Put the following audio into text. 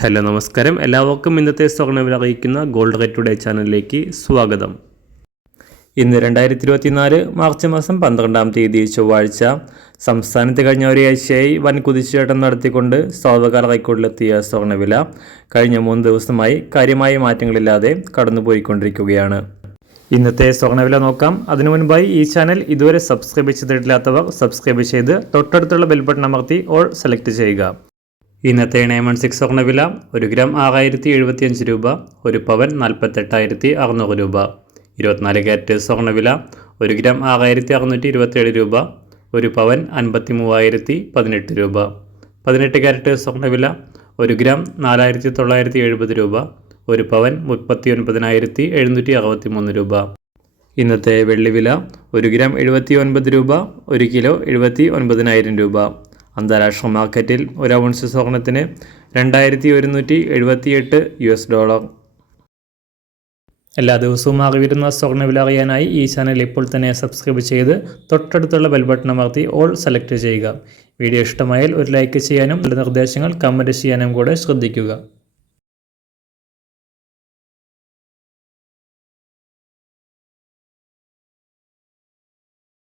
Hello നമസ്കാരം, എല്ലാവർക്കും ഇന്നത്തെ സ്വർണ്ണവില അറിയിക്കുന്ന ഗോൾഡ് റേറ്റ് ടുഡേ ചാനലിലേക്ക് സ്വാഗതം. ഇന്ന് 2024 മാർച്ച് മാസം 12-ാം തീയതി ചൊവ്വാഴ്ച. സംസ്ഥാനത്ത് കഴിഞ്ഞ ഒരാഴ്ചയായി വൻ കുതിച്ചുചാട്ടം നടത്തിക്കൊണ്ട് സാധാരണ റെക്കോർഡിലെത്തിയ സ്വർണ്ണവില കഴിഞ്ഞ 3 ദിവസമായി കാര്യമായ മാറ്റങ്ങളില്ലാതെ കടന്നുപോയിക്കൊണ്ടിരിക്കുകയാണ്. ഇന്നത്തെ സ്വർണ്ണവില നോക്കാം. അതിനു മുൻപായി ഈ ചാനൽ ഇതുവരെ സബ്സ്ക്രൈബ് ചെയ്തിട്ടില്ലാത്തവർ സബ്സ്ക്രൈബ് ചെയ്ത് തൊട്ടടുത്തുള്ള ബെൽ ബട്ടൺ അമർത്തി ഓൾ സെലക്ട് ചെയ്യുക. ഇന്നത്തെ 916 സ്വർണ്ണവില 1 ഗ്രാം 6075 രൂപ, 1 പവൻ 48,600 രൂപ. 24 ക്യാരറ്റ് സ്വർണ്ണവില 1 ഗ്രാം 6627 രൂപ, 1 പവൻ 53,018 രൂപ. 18 ക്യാരറ്റ് സ്വർണ്ണവില 1 ഗ്രാം 4970 രൂപ, 1 പവൻ 39,763 രൂപ. ഇന്നത്തെ വെള്ളിവില 1 ഗ്രാം 79 രൂപ, 1 കിലോ 79,000 രൂപ. അന്താരാഷ്ട്ര മാർക്കറ്റിൽ 1 ഔൺസ് സ്വർണത്തിന് $2,178. എല്ലാ ദിവസവും അറിവിരുന്ന സ്വർണ്ണവില അറിയാനായി ഈ ചാനൽ ഇപ്പോൾ തന്നെ സബ്സ്ക്രൈബ് ചെയ്ത് തൊട്ടടുത്തുള്ള ബെൽ ബട്ടൺ അമർത്തി ഓൾ സെലക്ട് ചെയ്യുക. വീഡിയോ ഇഷ്ടമായാൽ ഒരു ലൈക്ക് ചെയ്യാനും നല്ല നിർദ്ദേശങ്ങൾ കമൻറ്റ് ചെയ്യാനും കൂടെ ശ്രദ്ധിക്കുക.